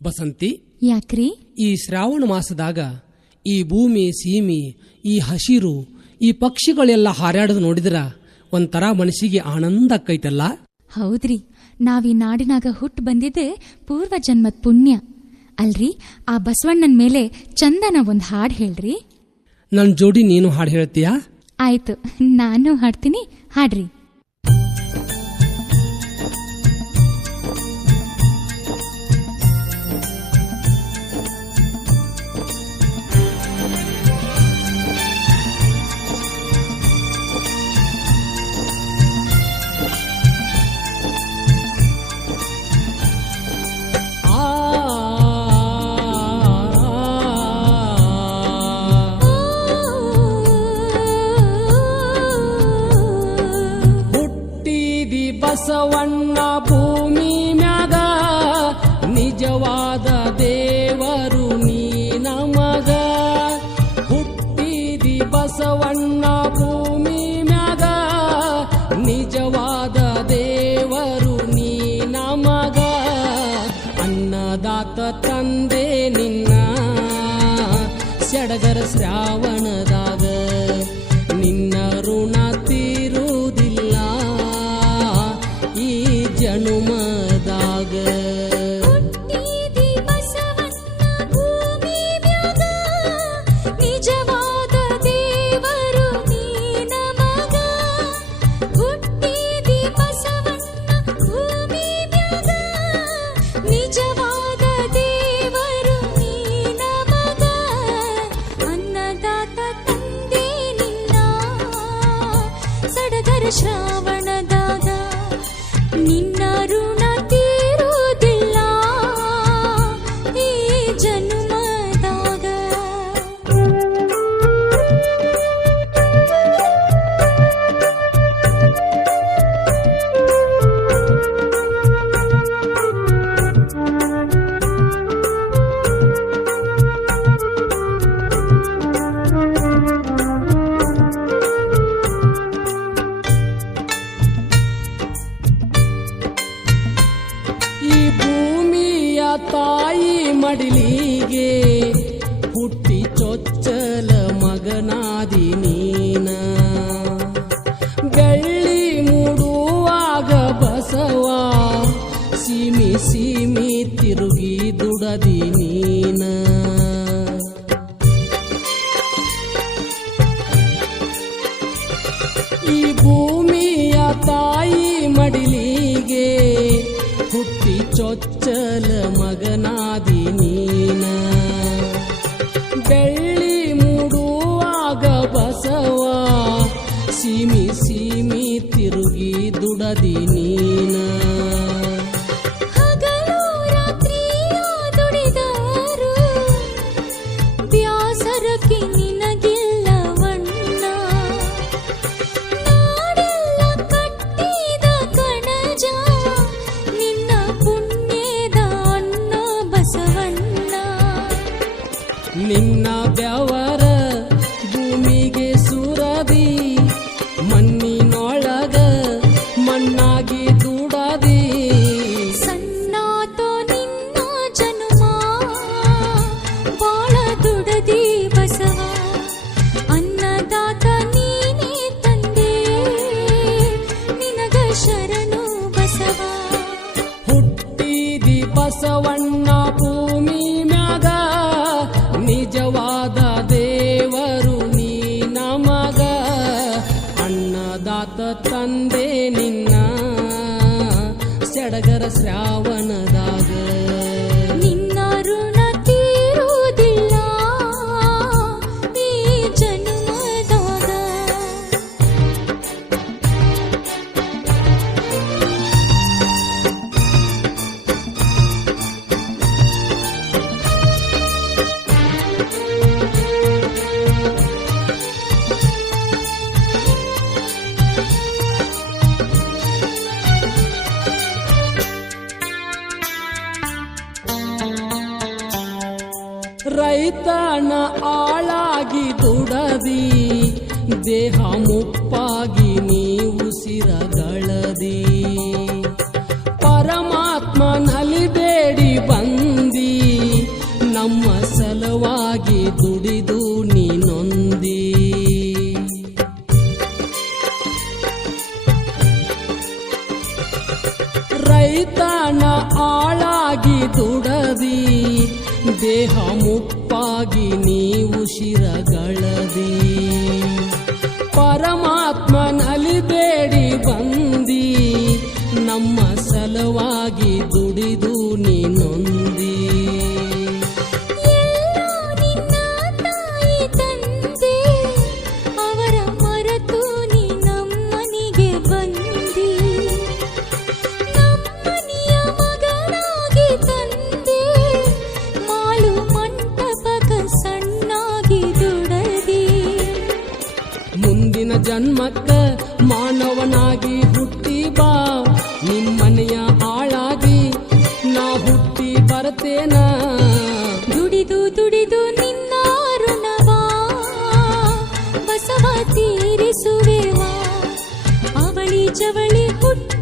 ಬಸಂತಿ, ಯಾಕ್ರಿ? ಈ ಶ್ರಾವಣ ಮಾಸದಾಗ ಈ ಭೂಮಿ ಸೀಮಿ, ಈ ಹಸಿರು, ಈ ಪಕ್ಷಿಗಳೆಲ್ಲ ಹಾರಾಡೋದು ನೋಡಿದ್ರ ಒಂಥರ ಮನಸ್ಸಿಗೆ ಆನಂದ ಆಕ್ಕೈತಲ್ಲ. ಹೌದ್ರಿ, ನಾವೀ ನಾಡಿನಾಗ ಹುಟ್ಟು ಬಂದಿದ್ದೆ ಪೂರ್ವ ಜನ್ಮದ ಪುಣ್ಯ ಅಲ್ರಿ. ಆ ಬಸವಣ್ಣನ ಮೇಲೆ ಚಂದನ ಒಂದ್ ಹಾಡ್ ಹೇಳ್ರಿ. ನನ್ ಜೋಡಿ ನೀನು ಹಾಡು ಹೇಳ್ತೀಯಾ? ಆಯ್ತು, ನಾನು ಹಾಡ್ತೀನಿ, ಹಾಡ್ರಿ. ಬಸವಣ್ಣ ಭೂಮಿ ಮ್ಯಾಗ ನಿಜವಾದ ದೇವರು ನೀ ನಮಗ. ಹುಟ್ಟಿದಿ ಬಸವಣ್ಣ ಭೂಮಿ ಮ್ಯಾಗ ನಿಜವಾದ ದೇವರು ನೀ ನಮಗ. ಅನ್ನದಾತ ತಂದೆ ನಿನ್ನ ಸಡಗರ ಶ್ರಾವಣದಾಗ, ನಿನ್ನ ಋಣ ತೀರುವುದಿಲ್ಲ ಈ ಜನುಮದಾಗ. ಶ್ರಾವಣದಾಗ ನಿನ್ನ ಋಣ ತೀರುವುದಿಲ್ಲ ಈ ಜನ್ಮದಾಗ. ತಾಯಿ ಮಡಿಲಿಗೆ ಹುಟ್ಟಿ ಚೊಚ್ಚಲ ಮಗನಾದಿ ನೀನ. ಬೆಳ್ಳಿ ಮೂಡುವಾಗ ಬಸವ ಸೀಮಿ ಸೀಮಿ ತಿರುಗಿ ದುಡದಿ ನೀನ. ಈ ಭೂಮಿಯ ತಾಯಿ ಮಡಿಲಿಗೆ ಹುಟ್ಟಿ ಚೊಚ್ಚಲ ಮಗನಾದಿ ನೀನ. ಬೆಳ್ಳಿ ಮೂಡುವಾಗ ಬಸವ ಸೀಮಿ ಸೀಮಿ ತಿರುಗಿ ದುಡದಿ ನೀನ. ಹಗಲು ರಾತ್ರಿಯ ದುಡಿದಾರು ಬ್ಯಾಸರಕ್ಕೆ ನಿನಗಿಲ್ಲವಣ್ಣ. ನಾಡೆಲ್ಲ ಕಟ್ಟಿದ ಕಣಜ ನಿನ್ನ ಪುಣ್ಯದ ಅನ್ನ ಬಸವಣ್ಣ. ನಿನ್ನ ಬ್ಯವರ ಭೂಮಿಗೆ ಸುರದಿ, ಮಣ್ಣಿನೊಳಗ ಮಣ್ಣಾಗಿ ದುಡದಿ. ಸಣ್ಣಾತೋ ನಿನ್ನ ಜನುಮ ಬಾಳ ದುಡದಿ ಬಸವ. ಅನ್ನದಾತ ನೀನೇ ತಂದೆ ನಿನಗ ಶರಣು ಬಸವ. ಹುಟ್ಟಿದಿ ಬಸವಣ್ಣ ಭೂಮಿ ಮ್ಯಾಗ ನಿಜವಾದ ದೇವರು ನೀ ನಮಗ. ಅನ್ನದಾತ ತಂದೆ ನಿನ್ನ ಸಡಗರ ಶ್ರಾವಣದಾಗ, ನಿನ್ನ ಋಣ ತೀರುವುದಿಲ್ಲ ಈ ಜನ್ಮದಾಗ. ರೈತನ ಆಳಾಗಿ ದುಡದಿ, ದೇಹ ಮುಪ್ಪಾಗಿ ನೀ ಉಸಿರಗಳದಿ. ಪರಮಾತ್ಮನಲ್ಲಿ ಬೇಡಿ ಬಂದಿ, ದೇಹ ಮುಪ್ಪಾಗಿ ನೀವು ಶಿರಗಳದಿ ಪರಮಾತ್ಮನಲ್ಲಿ ಬೇಡಿ ಬಂದಿ ನಮ್ಮ ಸಲುವಾಗಿ ದುಡಿದು ನೀನೊಂದಿ ಎಲ್ಲೋ ನಿನ್ನ ತಾಯಿ ತಂದೆ ಅವರ ಮರೆತು ನೀ ನಮ್ಮನಿಗೆ ಬಂದಿ ನಮ್ಮನಿಯ ಮಗನಾಗಿ ತಂದೆ ಮಾಳು ಮಂಟಪಕ ಸಣ್ಣಾಗಿ ದುಡದಿ ಮುಂದಿನ ಜನ್ಮಕ್ಕ ಮಾನವನಾಗಿ ಹುಟ್ಟಿ ಬಾ ನಿಮ್ಮನೆಯ ಆಳಾಗಿ ನಾ ಹುಟ್ಟಿ ಬರ್ತೇನ ದುಡಿದು ದುಡಿದು ನಿನ್ನ ಋಣವಾ ಬಸವ ತೀರಿಸುವೆವಾ ಅವಳಿ ಜವಳಿ ಹುಟ್ಟಿ